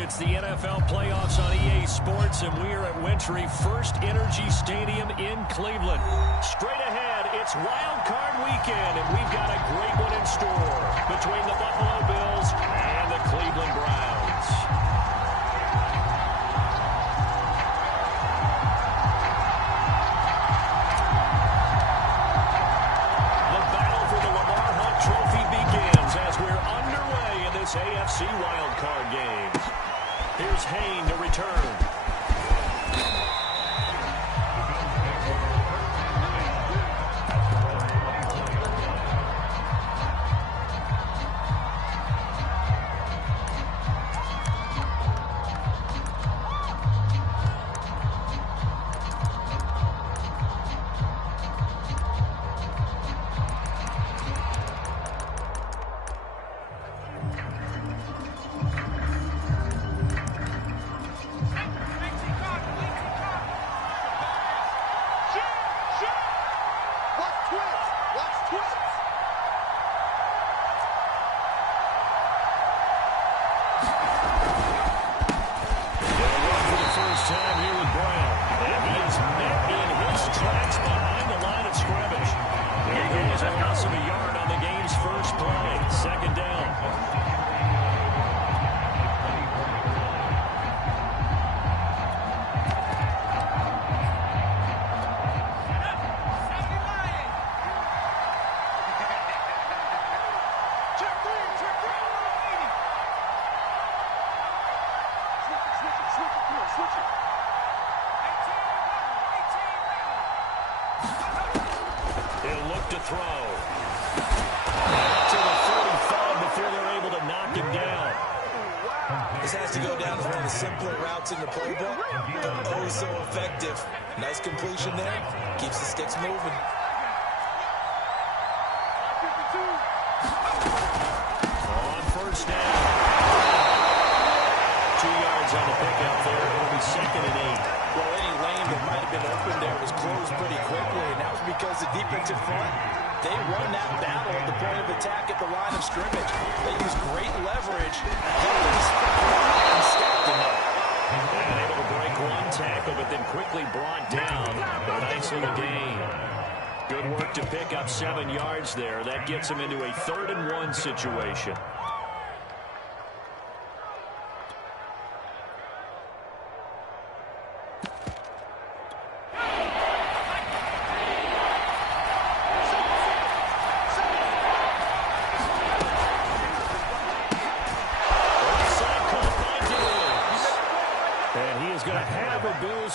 It's the NFL playoffs on EA Sports, and we are at Wintry First Energy Stadium in Cleveland. Straight ahead, it's Wild Card Weekend, and we've got a great one in store between the Buffalo Bills and the Cleveland Browns. The battle for the Lamar Hunt Trophy begins as we're underway in this AFC Wild Card game. Here's Hayne to return. He'll look to throw. To the 35 before they're able to knock him down. This has to go down as one of the simpler routes in the playbook, but oh so effective. Nice completion there. Keeps the sticks moving. On first down. 2 yards on the pickup there. It'll be 2nd and 8. Well, any lane that might have been open there was closed pretty quickly, and that was because the defensive front, they won that battle at the point of attack at the line of scrimmage. They used great leverage, and stacked them up. And able to break one tackle, but then quickly brought down. A nice little gain. Good work to pick up 7 yards there. That gets him into a 3rd and 1 situation.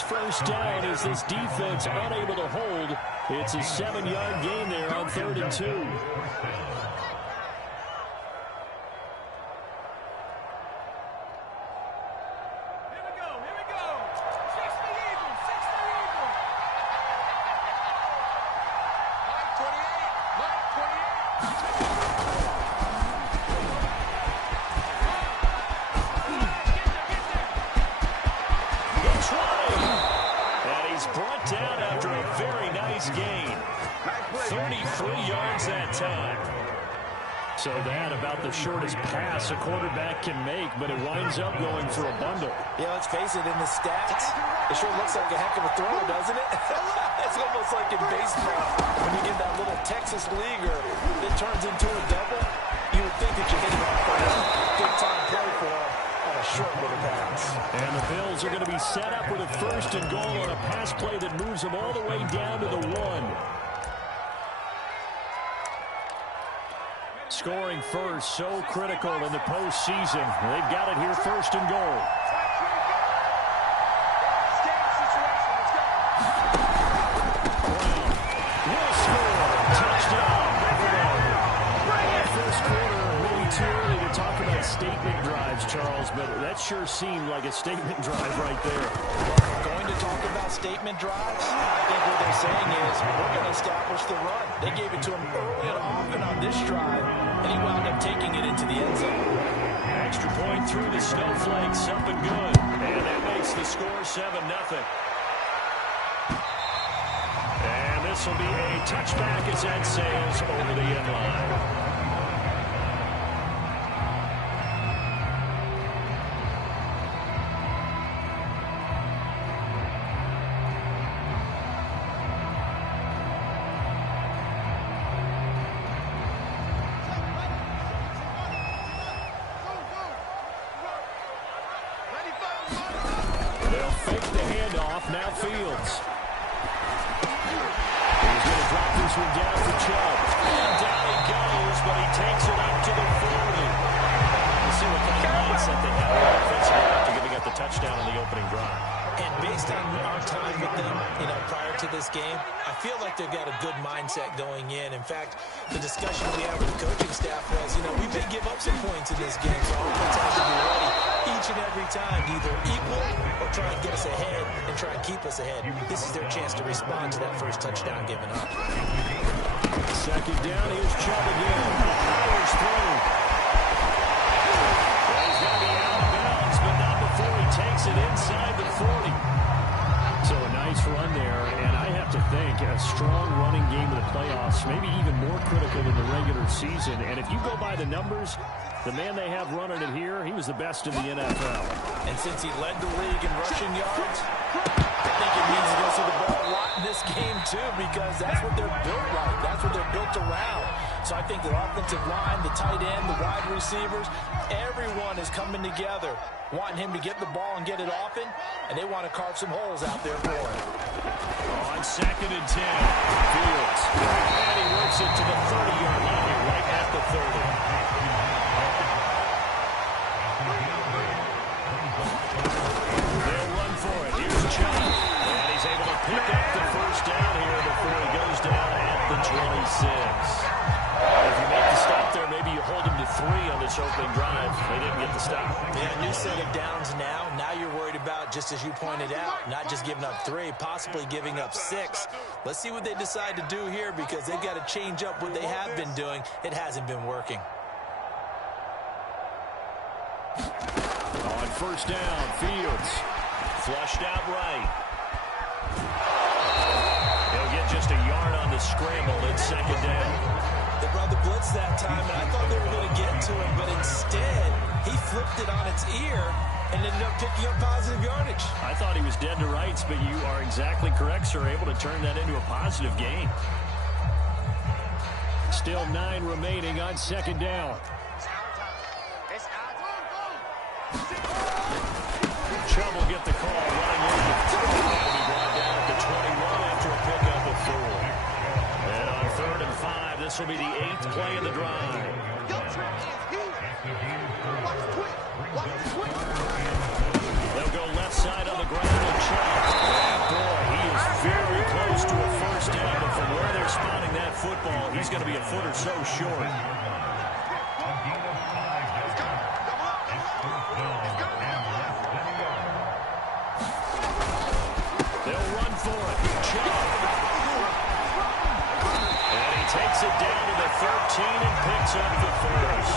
First down is this defense unable to hold. It's a 7-yard gain there on 3rd and 2. So that about the shortest pass a quarterback can make, but it winds up going for a bundle. Yeah, let's face it, in the stats, it sure looks like a heck of a throw, doesn't it? It's almost like in baseball, when you get that little Texas leaguer that turns into a double, you would think that you're hitting off a good time play for on a short little pass. And the Bills are going to be set up with a 1st and goal on a pass play that moves them all the way down to the 1. Scoring first, so critical in the postseason. They've got it here, 1st and goal. Brown will score. Touchdown, Buffalo. First quarter, maybe too early to talk about statement drives, Charles, but that sure seemed like a statement drive right there. Going to talk about statement drives? I think what they're saying is we're going to establish the run. They gave it to him early and often on this drive, and he wound up taking it into the end zone. Extra point through the snowflakes, up and good. And that makes the score 7-0. And this will be a touchback as that sails over the end line. now Fields. He's going to drop this one down for Chubb. And down he goes, but he takes it up to the 40. We'll see what kind of mindset they have offensively after giving up the touchdown on the opening drive. And based on our time with them, prior to this game, I feel like they've got a good mindset going in. In fact, the discussion we had with the coaching staff was, we may give up some points in this game, so our offense has to be ready each and every time to either equal or try and get us ahead and try and keep us ahead. This is their chance to respond to that first touchdown given up. Second down, here's Chubb again. Powers through. Well, he's going to be out of bounds, but not before he takes it inside the 40. So a nice run there, and I have to think a strong running game of the playoffs, maybe even more critical than the regular season. And if you go by the numbers, the man they have running it here, he was the best in the NFL. And since he led the league in rushing yards, I think it means he's going to see the ball a lot in this game too, because that's what they're built like. That's what they're built around. So I think the offensive line, the tight end, the wide receivers, everyone is coming together, wanting him to get the ball and get it often, and they want to carve some holes out there for him. On second and 10, Fields. And he works it to the 30-yard line here, right at the 30. They'll run for it. Here's Chubb. And he's able to pick up the first down here before he goes down at the 26. If you make the stop there, maybe you hold him to 3 on this opening drive. They didn't get the stop. Yeah, new set of downs now. Now you're worried about, just as you pointed out, not just giving up 3, possibly giving up 6. Let's see what they decide to do here, because they've got to change up what they have been doing. It hasn't been working. On first down, Fields. Flushed out right. He'll get just a yard on the scramble at second down. They brought the blitz that time, and I thought they were going to get to him, but instead, he flipped it on its ear and ended up picking up positive yardage. I thought he was dead to rights, but you are exactly correct, sir, able to turn that into a positive gain. Still 9 remaining on second down. Chubb will get the call running in. That'll be brought down at the 21 after a pickup of 4. And on third and 5, this will be the 8th play of the drive. They'll go left side on the ground and Chubb. And boy, he is very close to a first down, but from where they're spotting that football, he's going to be a foot or so short. They'll run for it. Chubb. And he takes it down to the 13 and picks up the first.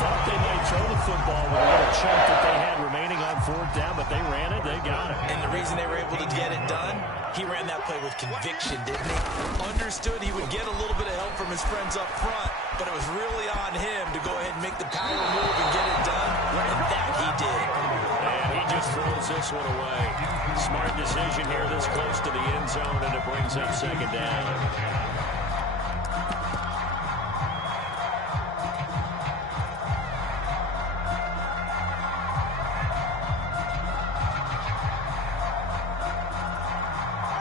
Thought they might throw the football with a little chunk that they had remaining on fourth down, but they ran it, they got it. And the reason they were able to get it done, he ran that play with conviction, didn't he? Understood he would get a little bit of help from his friends up front, but it was really on him to go ahead and make the power move and get it done, and that he did. And he just throws this one away. Smart decision here this close to the end zone, and it brings up second down.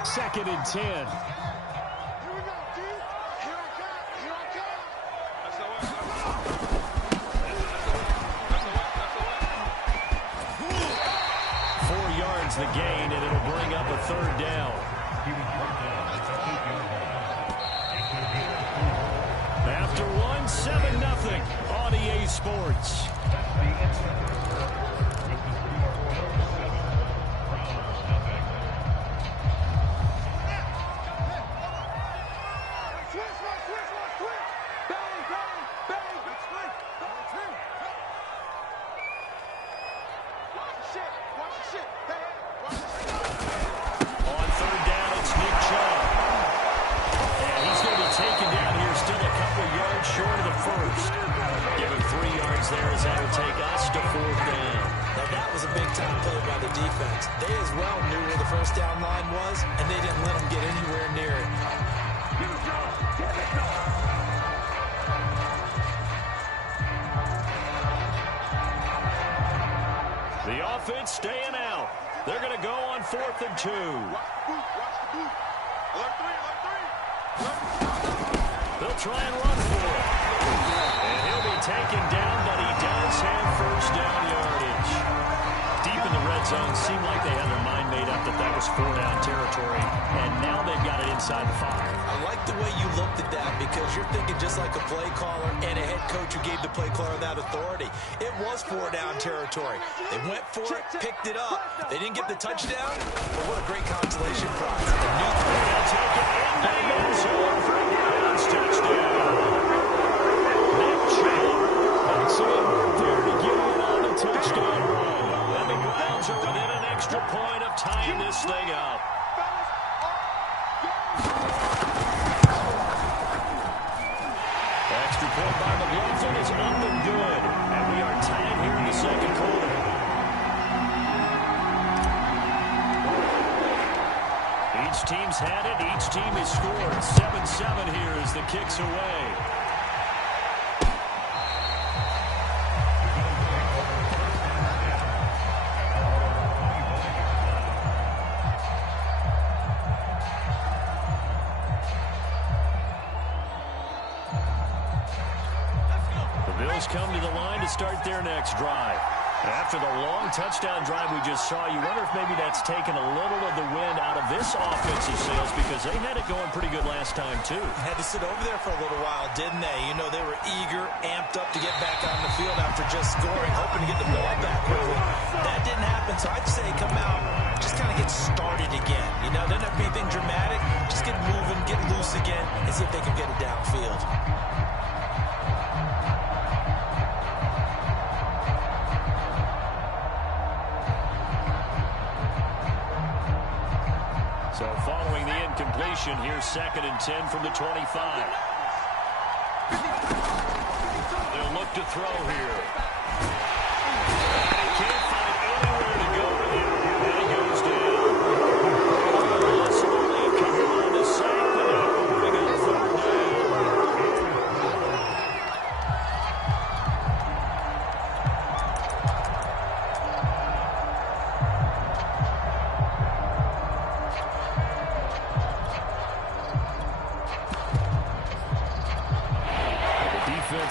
Second and 10. Here we go, D. Here I come. Here I come. That's the way. That's the way. 4 yards the gain, and it'll bring up a third down. After 1, 7-0 on EA Sports. There as that'll take us to fourth down. Now that was a big-time play by the defense. They as well knew where the first down line was, and they didn't let them get anywhere near it. The offense staying out. They're going to go on 4th and 2. They'll try and run for it. And he'll be taken down, but he does have first down yardage. Deep in the red zone, seemed like they had their mind made up that that was 4-down territory, and now they've got it inside the 5. I like the way you looked at that because you're thinking just like a play caller and a head coach who gave the play caller that authority. It was 4-down territory. They went for it, picked it up. They didn't get the touchdown, but what a great consolation prize. They'll take it in the end zone for a Browns touchdown. Nick Chubb makes it there to get in on the touchdown run. And the Browns are within an extra point of tying this thing up. Extra point by McLaughlin is up and good. And we are tied here in the second quarter. Each team's had it. Each team has scored. 7-7 here as the kick's away. Come to the line to start their next drive. After the long touchdown drive we just saw, you wonder if maybe that's taken a little of the wind out of this offensive sails because they had it going pretty good last time, too. Had to sit over there for a little while, didn't they? You know, they were eager, amped up to get back on the field after just scoring, hoping to get the ball back quickly. That didn't happen, so I'd say come out, just kind of get started again. You know, doesn't have to be anything dramatic. Just get moving, get loose again, and see if they can get it downfield. So following the incompletion, here's 2nd and 10 from the 25. They'll look to throw here. And he can't find anywhere to go with it. And he goes down. Slowly coming on the side, but they got 3rd down.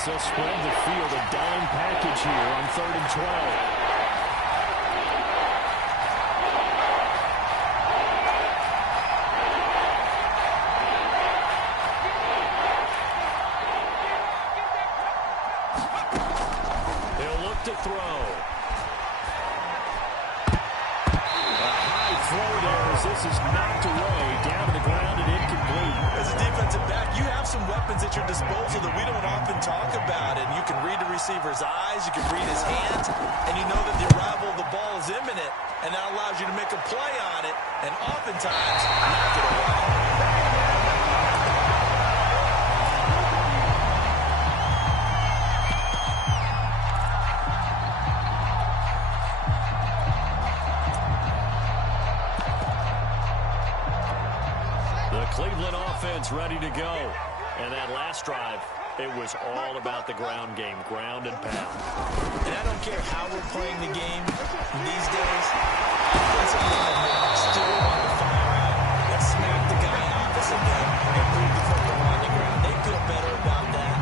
They'll spread the field, a dime package here on 3rd and 12. They'll look to throw. A high throw there as this is knocked away, down to the ground and incomplete. As a defensive back, you have some weapons at your disposal that we don't often talk about, and you can read the receiver's eyes, you can read his hands, and you know that the arrival of the ball is imminent, and that allows you to make a play on it, and oftentimes knock it away. Cleveland offense ready to go. And that last drive, it was all about the ground game, ground and pound. And I don't care how we're playing the game these days. Offensive linemen still want to fire out and smack the guy opposite them and move the football on the ground. They feel better about that.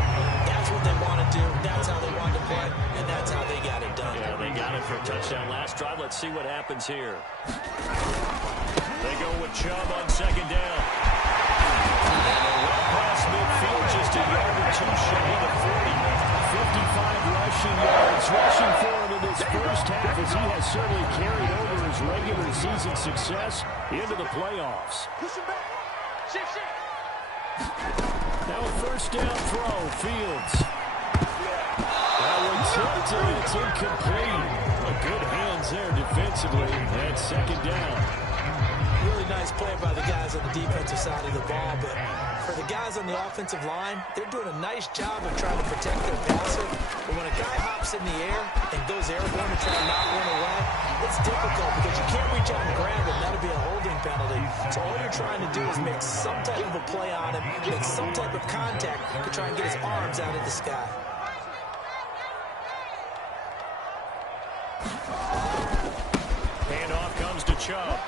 That's what they want to do. That's how they want to play, and that's how they got it done. Yeah, they got it for a touchdown last drive. Let's see what happens here. They go with Chubb on 2nd down. Across midfield, just a yard or two shy of the 40. 55 rushing yards. Rushing for him in this first half as he has certainly carried over his regular season success into the playoffs. Now a 1st down throw, Fields. That one tipped and it's incomplete. Good hands there defensively. That's 2nd down. Really nice play by the guys on the defensive side of the ball, but for the guys on the offensive line, they're doing a nice job of trying to protect their passer. But when a guy hops in the air and goes airborne to try to knock one away, it's difficult because you can't reach out and grab him. That'll be a holding penalty. So all you're trying to do is make some type of a play on him, make some type of contact to try and get his arms out of the sky. Handoff comes Chubb. And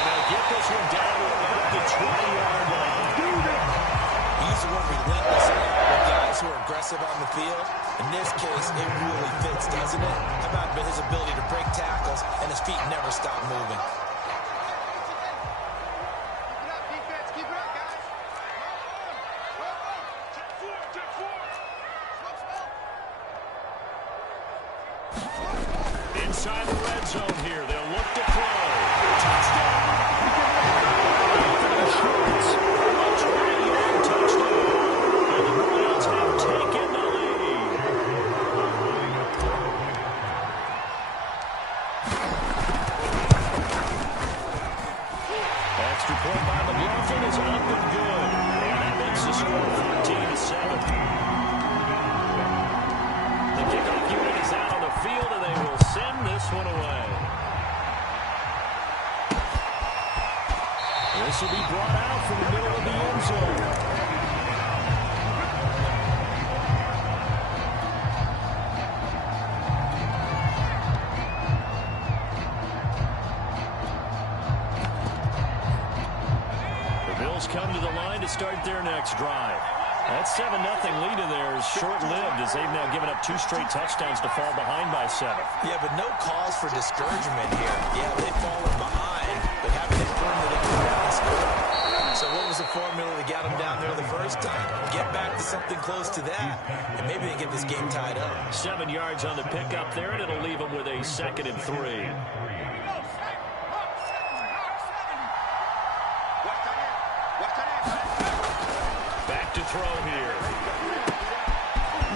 they'll get this one down to about the 20-yard line. He's the one relentless with guys who are aggressive on the field. In this case, it really fits, doesn't it? How about his ability to break tackles and his feet never stop moving? Inside the red zone here. They'll look to throw. Touchdown. Anthony Schultz. A 20-yard touchdown. And the Browns have taken the lead. Extra point by McLaughlin is up and good. And that makes the score 14-7. The kickoff unit is out on the field, and they will send this one away. This will be brought out from the middle of the end zone. The Bills come to the line to start their next drive. That 7-0 lead of theirs short-lived as they've now given up 2 straight touchdowns to fall behind by 7. Yeah, but no cause for discouragement here. Yeah, they've fallen behind, but haven't they proven that they can come out and score? So what was the formula that got them down there the first time? Get back to something close to that, and maybe they get this game tied up. 7 yards on the pickup there, and it'll leave them with a 2nd and 3. Back to throw here.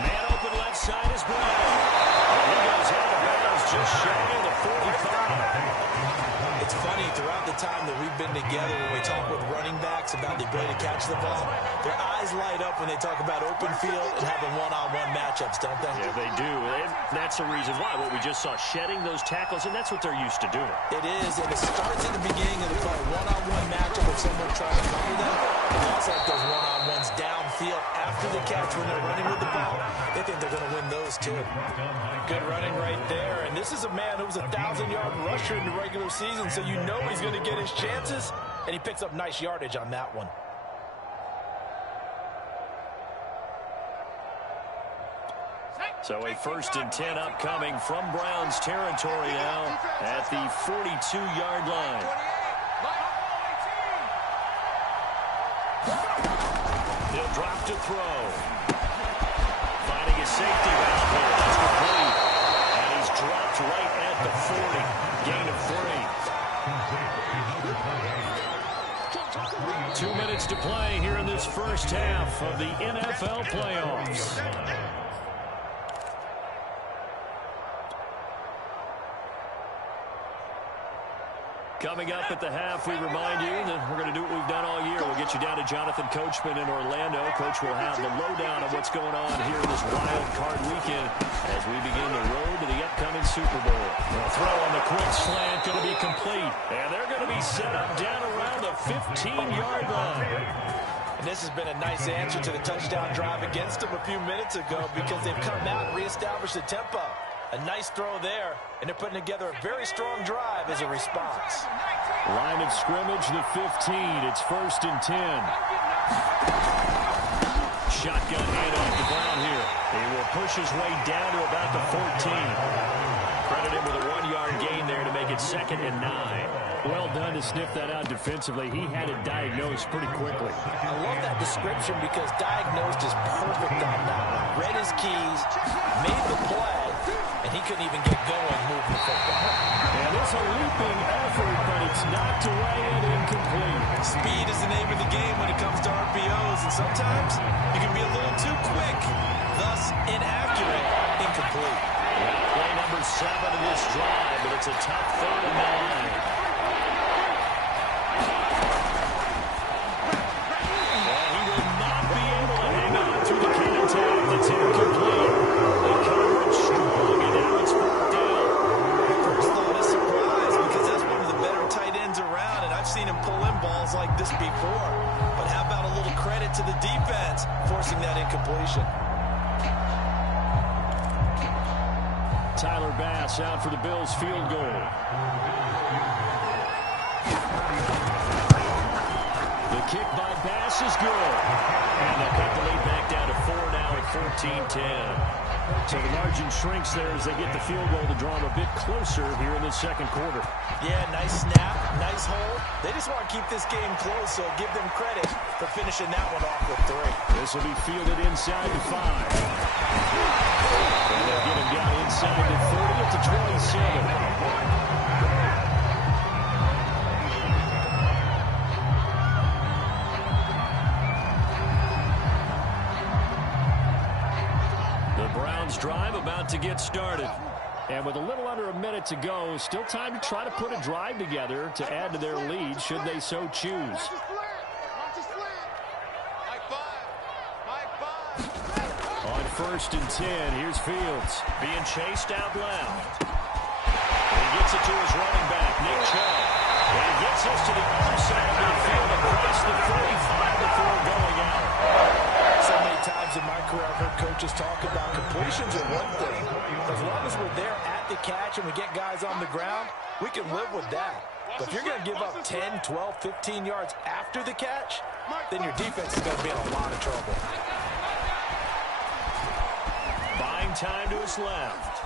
Man open left side is Brown. And he goes out of bounds just shy of the 45. It's funny, throughout the time that we've been together, when we talk with running backs about the ability to catch the ball, their eyes light up when they talk about open field and having one-on-one matchups, don't they? Yeah, they do. And that's the reason why. What we just saw, shedding those tackles, and that's what they're used to doing. It is, and it starts at the beginning of the play. One-on-one matchup with someone trying to cover them. They also like those one-on-ones downfield after the catch when they're running with the ball. They think they're going to win those, too. Good running right there. And this is a man who was a 1,000-yard rusher in the regular season, so you know he's going to get his chances, and he picks up nice yardage on that one. So a 1st and 10 upcoming from Browns territory now at the 42-yard line. He'll drop to throw. Finding his safety valve here. That's complete. And he's dropped right at the 40. Gain of 3. 2 minutes to play here in this first half of the NFL playoffs. Coming up at the half, we remind you that we're going to do what we've done all year. We'll get you down to Jonathan Coachman in Orlando. Coach will have the lowdown of what's going on here this wild card weekend as we begin the road to the upcoming Super Bowl. The throw on the quick slant going to be complete. And they're going to be set up down around the 15-yard line. And this has been a nice answer to the touchdown drive against them a few minutes ago because they've come out and reestablished the tempo. A nice throw there, and they're putting together a very strong drive as a response. Line of scrimmage, the 15. It's 1st and 10. Shotgun handoff to Brown here. He will push his way down to about the 14. Credit him with a 1-yard gain there to make it 2nd and 9. Well done to sniff that out defensively. He had it diagnosed pretty quickly. I love that description because diagnosed is perfect on that one. Read his keys, made the play, and he couldn't even get going moving the football. And it's a leaping effort, but it's knocked away and incomplete. Speed is the name of the game when it comes to RPOs, and sometimes you can be a little too quick, thus inaccurate, incomplete. Yeah, play number 7 of this drive, but it's a tough 3rd and 9. It's incomplete. The coverage strong, and now it's 4th down. First thought is surprise because that's one of the better tight ends around, and I've seen him pull in balls like this before. But how about a little credit to the defense forcing that incompletion? Tyler Bass out for the Bills field goal. The kick by Bass is good. And they'll cut the lead back down to 4 now at 14-10. So the margin shrinks there as they get the field goal to draw them a bit closer here in the second quarter. Yeah, nice snap, nice hold. They just want to keep this game close, so give them credit for finishing that one off with 3. This will be fielded inside the 5. And they'll get him down inside the 30 at the 27. Drive about to get started. And with a little under a minute to go, still time to try to put a drive together to add to their lead should they so choose. On 1st and 10, here's Fields being chased out left. And he gets it to his running back, Nick Chubb. And he gets this to the other side of the field across the 45 before going out. So many times in my career I've heard coaches talk about completions are one thing. As long as we're there at the catch and we get guys on the ground, we can live with that. But if you're going to give up 10, 12, 15 yards after the catch, then your defense is going to be in a lot of trouble. Buying time to his left.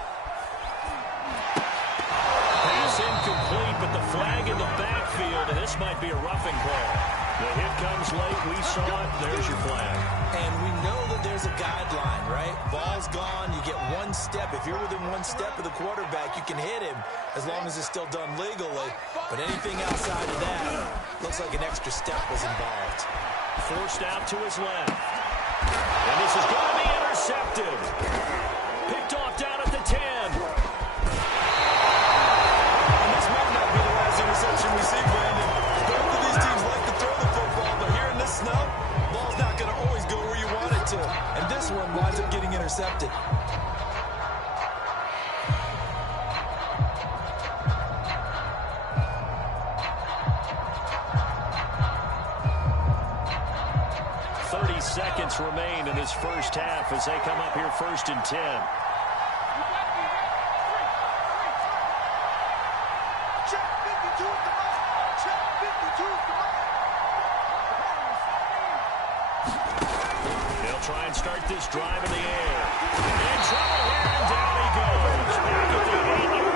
Pass incomplete, but the flag in the backfield, and this might be a roughing call. The hit comes late. We saw it. There's your flag. And we know that there's a guideline, right? Ball's gone. You get 1 step. If you're within 1 step of the quarterback, you can hit him as long as it's still done legally. But anything outside of that looks like an extra step was involved. Forced out to his left. And this is going to be intercepted. Picked off down at the 10. And this might not be the last interception we see, Brandon. Both of these teams like to throw the football, but here in this snow, ball's not going to always go where you want it to. And this one winds up getting intercepted. Seconds remain in this first half as they come up here 1st and 10. They'll try and start this drive in the air. In trouble here, and down he goes. Back at the 8-yard line.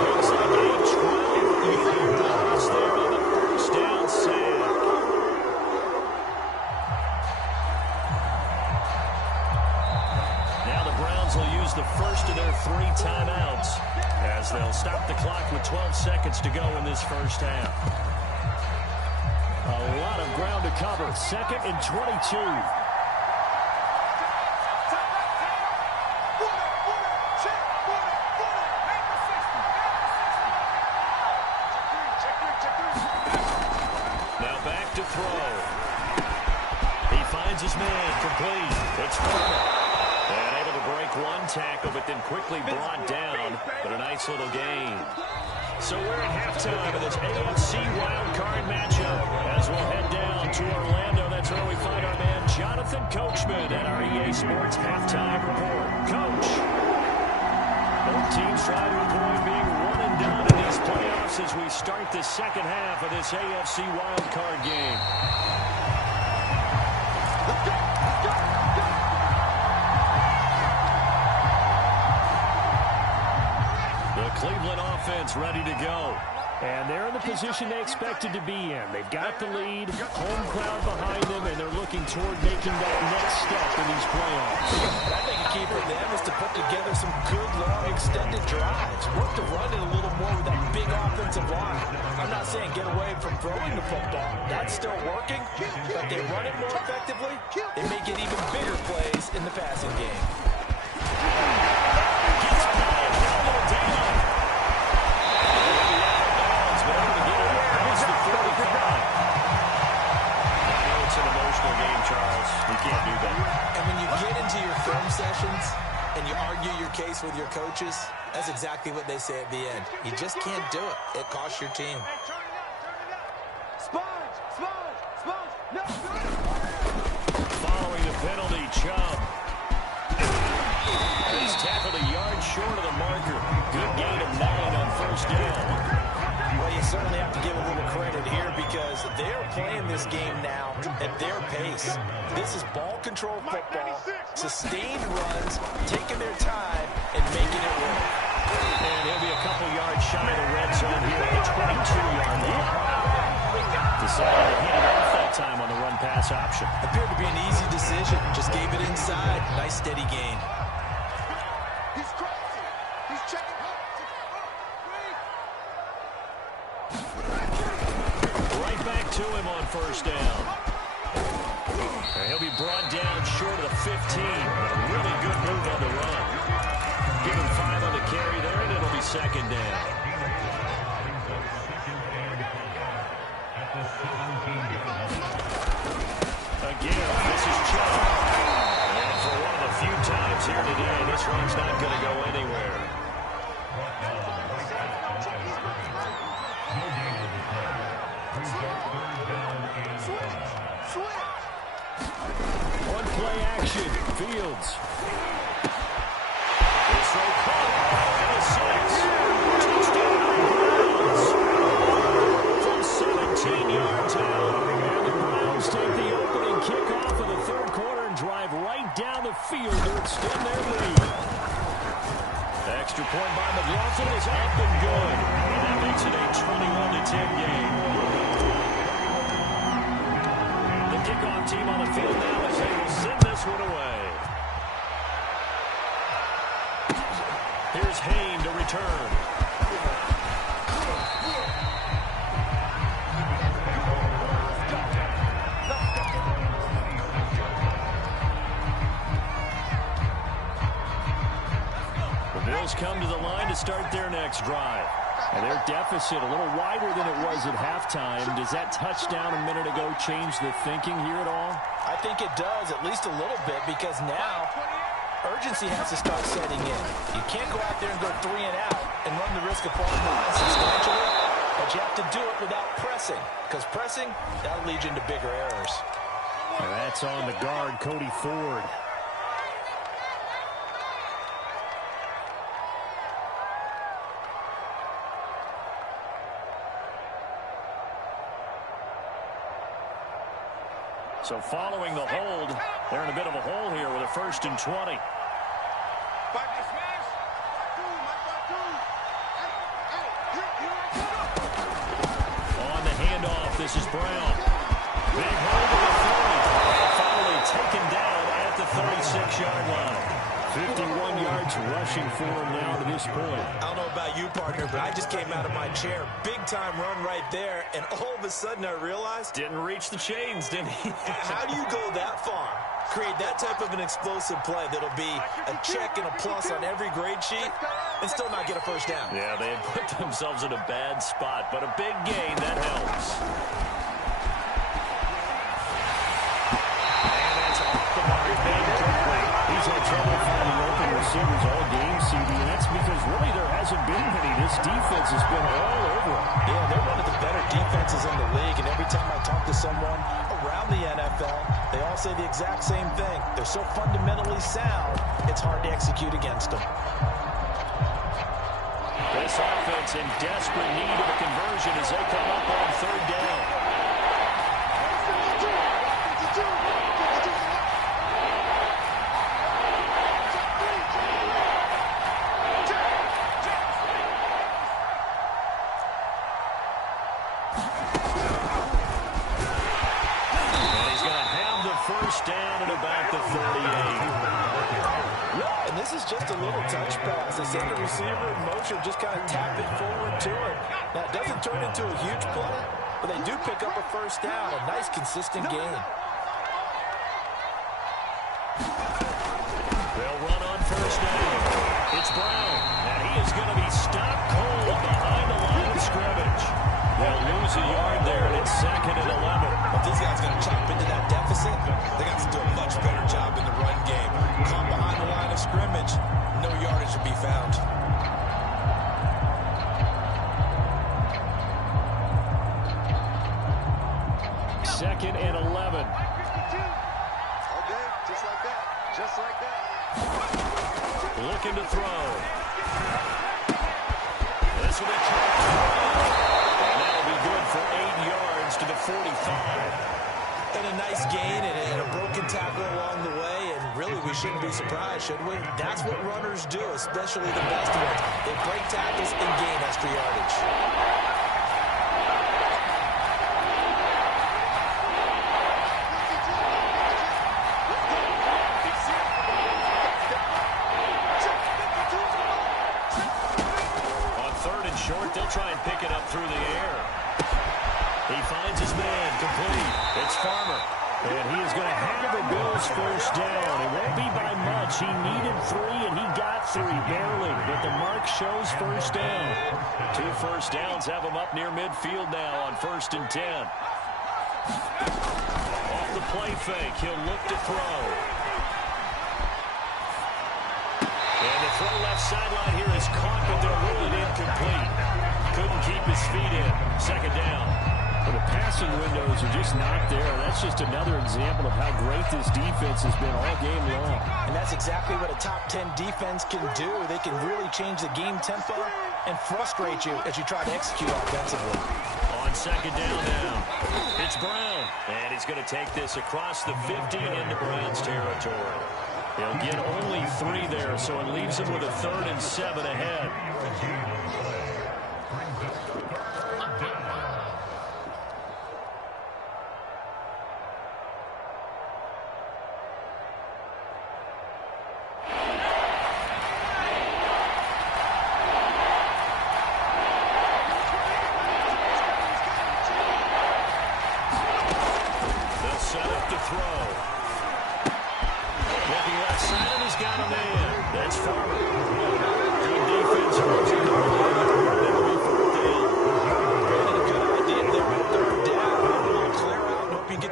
Looks like a 12-yard loss there on the first down sack. Will use the first of their 3 timeouts as they'll stop the clock with 12 seconds to go in this first half. A lot of ground to cover. 2nd and 22. Now back to throw. He finds his man complete. It's Farmer. And able to break 1 tackle, but then quickly brought down. But a nice little gain. So we're at halftime of this AFC wildcard matchup as we'll head down to Orlando. That's where we find our man Jonathan Coachman at our EA Sports Halftime Report. Coach, both teams try to avoid being 1-and-done in these playoffs as we start the second half of this AFC wildcard game. Cleveland offense ready to go. And they're in the position they expected to be in. They've got the lead, home crowd behind them, and they're looking toward making that next step in these playoffs. I think a key for them is to put together some good, long, extended drives. Work to run it a little more with that big offensive line. I'm not saying get away from throwing the football. That's still working, but they run it more effectively. They may get even bigger plays in the passing game. Can't do that. And when you get into your film sessions and you argue your case with your coaches, that's exactly what they say at the end. You just can't do it. It costs your team. Following the penalty, Chubb. He's tackled a yard certainly have to give a little credit here because they're playing this game now at their pace. This is ball control football, sustained runs, taking their time, and making it work. And he'll be a couple yards shy of the red zone here at the 22-yard line. Decided to hit it off that time on the run-pass option. Appeared to be an easy decision. Just gave it inside. Nice, steady gain. He's crazy. He's checking. Right back to him on first down. And he'll be brought down short of the 15. But a really good move on the run. Give him 5 on the carry there, and it'll be second down. Again, this is Chubb. And for one of the few times here today, this run's not going to go anywhere. One play action, Fields. This throw caught at the 6. Touchdown Browns. From 17 yards out. And the Browns take the opening kickoff of the third quarter and drive right down the field to extend their lead. The extra point by McLaughlin is up and good. And that makes it a 21-10 game. The kickoff team on the field now as they will send this one away. Here's Hayne to return. The Bills come to the line to start their next drive. And their deficit a little wider than it was at halftime. Does that touchdown a minute ago change the thinking here at all? I think it does, at least a little bit, because now urgency has to start setting in. You can't go out there and go 3 and out and run the risk of falling behind substantially, but you have to do it without pressing, because pressing, that'll lead you into bigger errors. And that's on the guard, Cody Ford. So following the hold, they're in a bit of a hole here with a 1st and 20. On the handoff, this is Brown. Big hold of the 30. Finally taken down at the 36-yard line. 51 yards rushing for him now to this point. I don't know about you, partner, but I just came out of my chair. Big-time run right there, and all of a sudden I realized... Didn't reach the chains, didn't he? How do you go that far? Create that type of an explosive play that'll be a check and a plus on every grade sheet and still not get a first down. Yeah, they had put themselves in a bad spot, but a big gain, that helps. And that's off the mark, Ben quickly. He's had trouble finding open receivers all game, CD, and that's because really there hasn't been many. This defense has been all over them. Yeah, they're one of the better defenses in the league, and every time I talk to someone around the NFL, they all say the exact same thing. They're so fundamentally sound, it's hard to execute against them. This offense in desperate need of a conversion as they come up on 3rd down. First down at about the 38. And this is just a little touch pass. They send the receiver in motion, just kind of tap it forward to him. Now, it doesn't turn into a huge play, but they do pick up a first down. A nice, consistent gain. They'll run on first down. It's Brown, and he is going to be stopped cold behind the line of scrimmage. They'll lose a yard there, and it's 2nd and 11. If this guy's going to chop into that deficit, they got to do a much better job in the run game. Caught behind the line of scrimmage, no yardage to be found. Second and 11. Okay, just like that. Just like that. Looking to throw. This will be caught. And 45. And a nice gain and a broken tackle along the way, and really we shouldn't be surprised, should we? That's what runners do, especially the best ones. They break tackles and gain extra yardage. On 3rd and short, they'll try and pick it up through the air. He finds his man, complete. It's Farmer. And he is going to have the Bills first down. It won't be by much. He needed 3, and he got 3, barely. But the mark shows first down. 2 first downs have him up near midfield now on 1st and 10. Off the play fake, he'll look to throw. And the throw left sideline here is caught, but they'll rule it incomplete. Couldn't keep his feet in. 2nd down. Well, the passing windows are just not there. That's just another example of how great this defense has been all game long. And that's exactly what a top 10 defense can do. They can really change the game tempo and frustrate you as you try to execute offensively. On 2nd down now, it's Brown. And he's going to take this across the 50 into Brown's territory. He'll get only 3 there, so it leaves him with a 3rd and 7 ahead.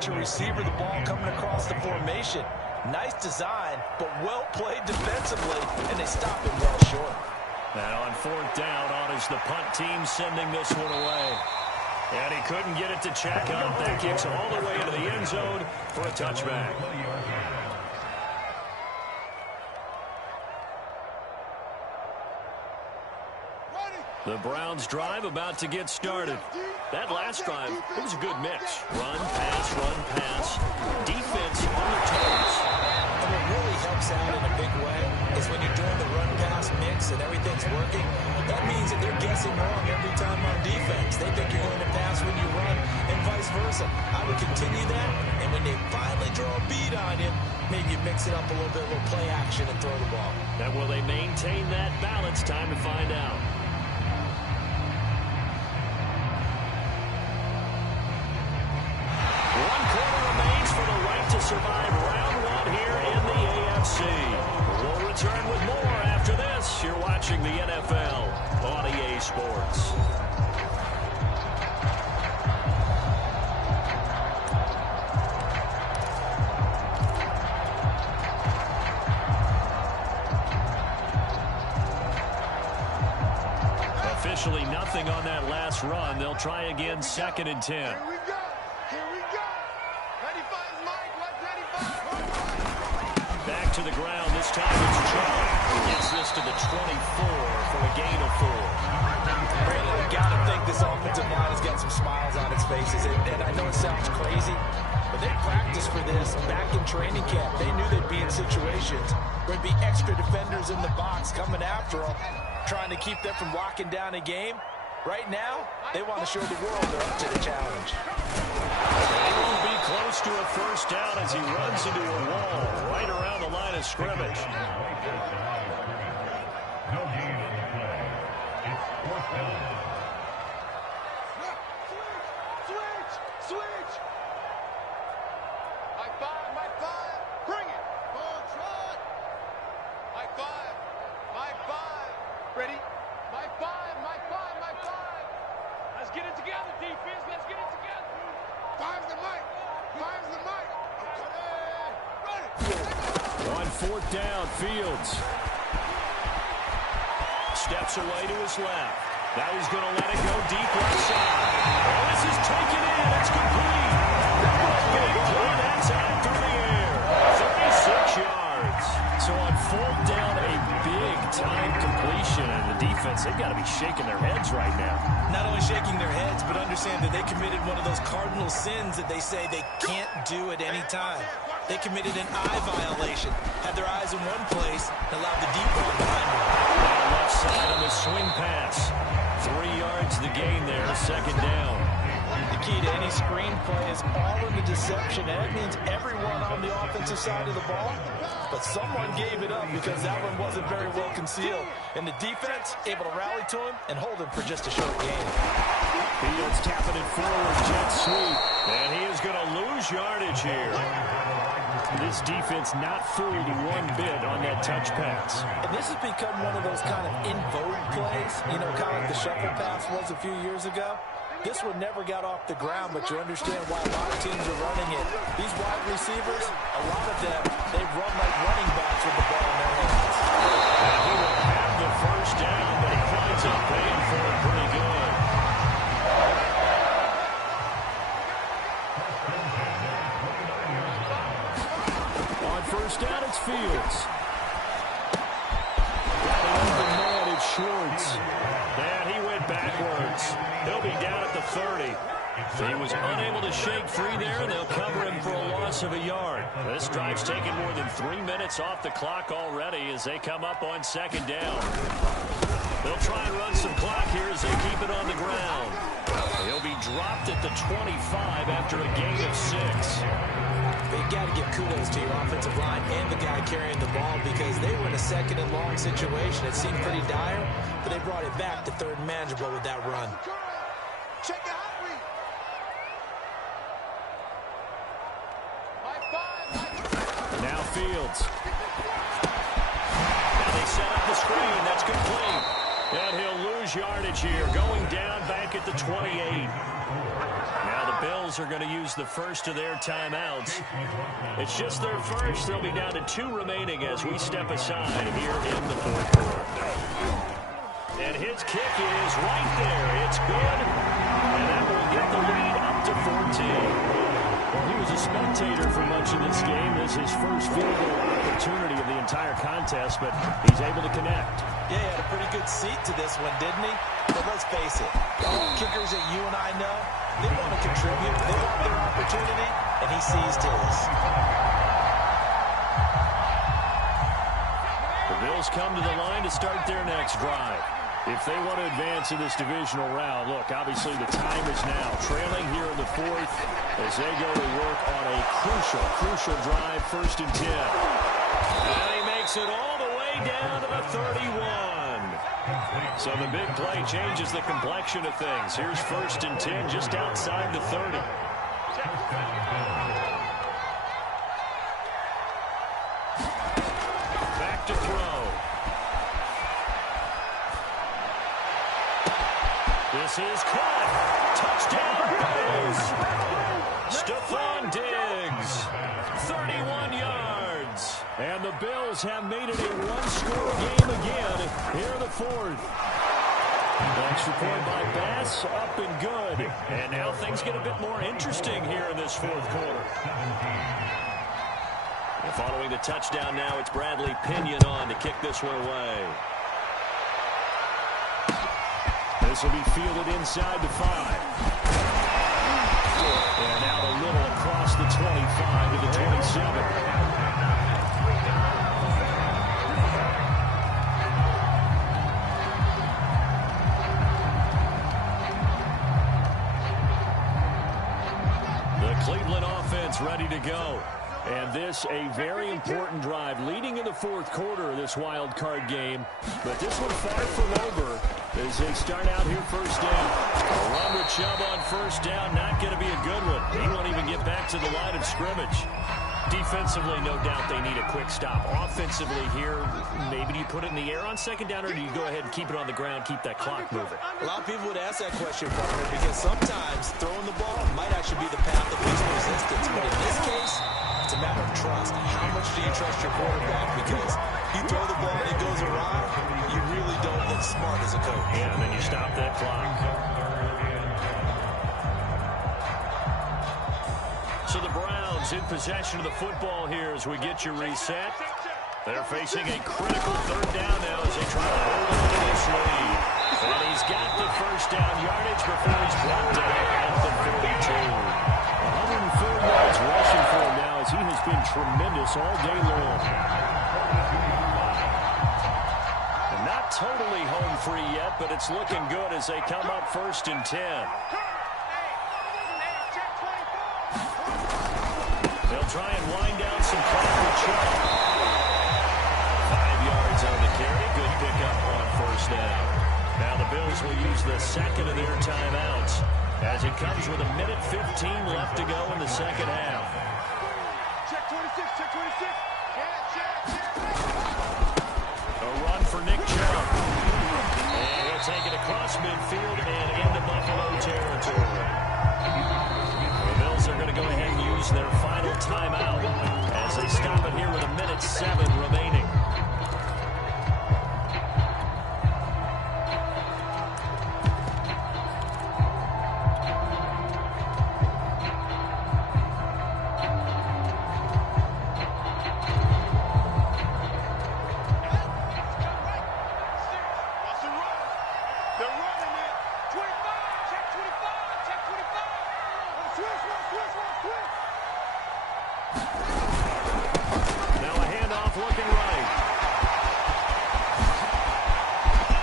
Receiver, the ball coming across the formation. Nice design, but well played defensively, and they stop him well short. And on 4th down, on is the punt team sending this one away. And he couldn't get it to check out. That kicks all the way into the end zone for a touchback. The Browns drive about to get started. That last drive, it was a good mix. Run, pass. Defense on the toes. And what really helps out in a big way is when you're doing the run-pass mix and everything's working, that means that they're guessing wrong every time on defense. They think you're going to pass when you run and vice versa. I would continue that, and when they finally draw a bead on you, maybe you mix it up a little bit, a little play action and throw the ball. And will they maintain that balance? Time to find out. 1 quarter remains for the right to survive round 1 here in the AFC. We'll return with more after this. You're watching the NFL on EA Sports. Officially nothing on that last run. They'll try again, 2nd and 10. Here we go. 95 Mike, what 95? Back to the ground. This time it's Chubb who gets this to the 24 for a gain of 4. Brandon, you got to think this offensive line has got some smiles on its faces. And I know it sounds crazy, but they practiced for this back in training camp. They knew they'd be in situations where there'd be extra defenders in the box coming after them, trying to keep them from locking down a game. Right now, they want to show the world they're up to the challenge. He won't be close to a first down as he runs into a wall right around the line of scrimmage. Switch! Mike 5, bring it! Ball trot! Mike 5, ready? Mike 5. Let's get it together, defense. Let's get it together. Five's the mic. On 4th down, Fields steps away to his left. Now he's going to let it go deep right side. Oh, this is taken in. It's complete. Big play. That time through the air. 36 yards. So on fourth down, a big-time completion, and the defense, they've got to be shaking their heads right now. Not only shaking their heads, but understand that they committed one of those cardinal sins that they say they can't do at any time. They committed an eye violation, had their eyes in one place, and allowed the deep ball behind them. Left side on the swing pass. 3 yards the gain there, second down. The key to any screenplay is all in the deception. And that means everyone on the offensive side of the ball. But someone gave it up because that one wasn't very well concealed. And the defense able to rally to him and hold him for just a short gain. Fields tapping it forward, jet sweep. And he is going to lose yardage here. This defense not fooled one bit on that touch pass. And this has become one of those kind of in vogue plays, you know, kind of like the shuffle pass was a few years ago. This one never got off the ground, but you understand why a lot of teams are running it. These wide receivers, a lot of them, they run like running backs with the ball in their hands. And he will have the first down, but he winds up paying for it pretty good. First down, it's Fields. Got an open man, it's Schwartz. And he went backwards. He'll be down at the 30. He was unable to shake free there, and they'll cover him for a loss of a yard. This drive's taken more than 3 minutes off the clock already as they come up on second down. They'll try and run some clock here as they keep it on the ground. He'll be dropped at the 25 after a gain of 6. But you got to give kudos to your offensive line and the guy carrying the ball because they were in a second and long situation. It seemed pretty dire, but they brought it back to third and manageable with that run. Check it out. Now Fields. Now they set up the screen. That's complete. And he'll lose yardage here. Going down back at the 28. Now the Bills are going to use the first of their timeouts. It's just their first. They'll be down to 2 remaining as we step aside here in the fourth quarter. And his kick is right there. It's good. And that will get the lead up to 14. Well, he was a spectator for much of this game. This is his first field goal opportunity of the entire contest, but he's able to connect. Yeah, he had a pretty good seat to this one, didn't he? But let's face it, all kickers that you and I know, they want to contribute. They want their opportunity, and he seized his. The Bills come to the line to start their next drive. If they want to advance in this divisional round, look, obviously the time is now. Trailing here in the fourth as they go to work on a crucial drive, 1st and 10. And he makes it all the way down to the 31. So the big play changes the complexion of things. Here's 1st and 10 just outside the 30. Back to throw. This is caught. Touchdown, Bills. Stephon Diggs, 31 yards. And the Bills have made it a one-score game again here in the fourth. Extra point by Bass, up and good. And now things get a bit more interesting here in this fourth quarter. And following the touchdown now, it's Bradley Pinion on to kick this one away. This will be fielded inside the 5. And out a little across the 25 to the 27. The Cleveland offense ready to go. And this a very important drive leading in the fourth quarter of this wild card game. But this one far from over as they start out here first down. A run with Chubb on first down, not going to be a good one. He won't even get back to the line of scrimmage. Defensively, no doubt they need a quick stop. Offensively here, maybe do you put it in the air on second down, or do you go ahead and keep it on the ground, keep that clock moving? A lot of people would ask that question, partner, because sometimes throwing the ball might actually be the path of least resistance. But in this case, it's a matter of trust. How much do you trust your quarterback? Because you throw the ball and it goes awry, you really don't look smart as a coach. Yeah, and then you stop that clock. So the Browns in possession of the football here as we get you reset. They're facing a critical third down now as they try to hold on to this lead. And he's got the first down yardage before he's brought down at the 42. 104 yards rushing for him now as he has been tremendous all day long. And not totally home free yet, but it's looking good as they come up 1st and 10. They'll try and wind down some clock with Chubb. 5 yards on the carry. Good pickup on 1st down. Now the Bills will use the second of their timeouts as it comes with 1:15 left to go in the second half. Check 26, check 26. A run for Nick Chubb. And he'll take it across midfield and into Buffalo territory. The Bills are going to go ahead and use their final timeout as they stop it here with 1:07 remaining. Now a handoff looking right.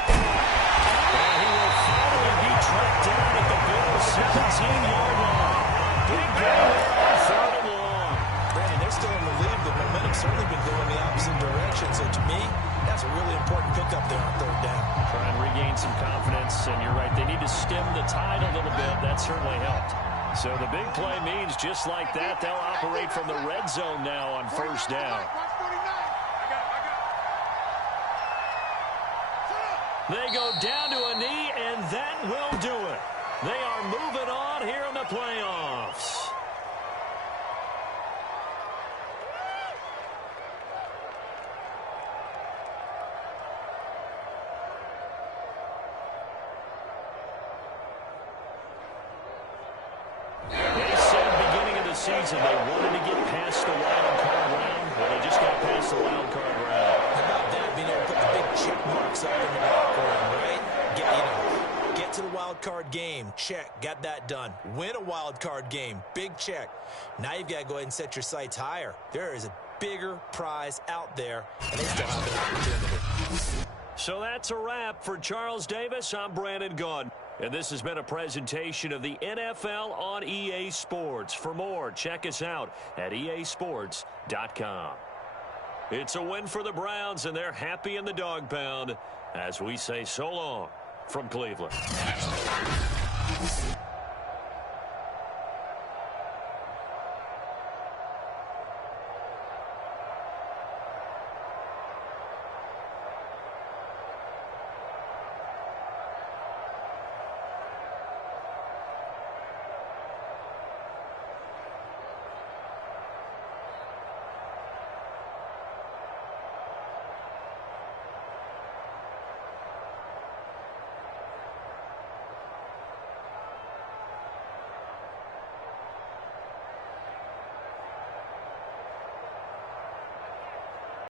And he will finally be tracked down at the Bills' 17-yard line. Big game on 3rd and long. Brandon, they're still in the lead. The momentum's certainly been going the opposite direction. So to me, that's a really important pickup there on 3rd down. Try and regain some confidence, and you're right, they need to stem the tide a little bit. That certainly helped. So the big play means just like that, they'll operate from the red zone now on 1st down. They go down to a knee, and that will do it. They are moving on here in the playoffs. They said beginning of the season they wanted to get past the wild card round. Well, they just got past the wild card round. How about that, being able to put the big check marks up in the locker room, right? Get to the wild card game. Check. Got that done. Win a wild card game. Big check. Now you've got to go ahead and set your sights higher. There is a bigger prize out there, and they still have an opportunity. So that's a wrap for Charles Davis. I'm Brandon Gaudin. And this has been a presentation of the NFL on EA Sports. For more, check us out at easports.com. It's a win for the Browns, and they're happy in the dog pound as we say so long from Cleveland.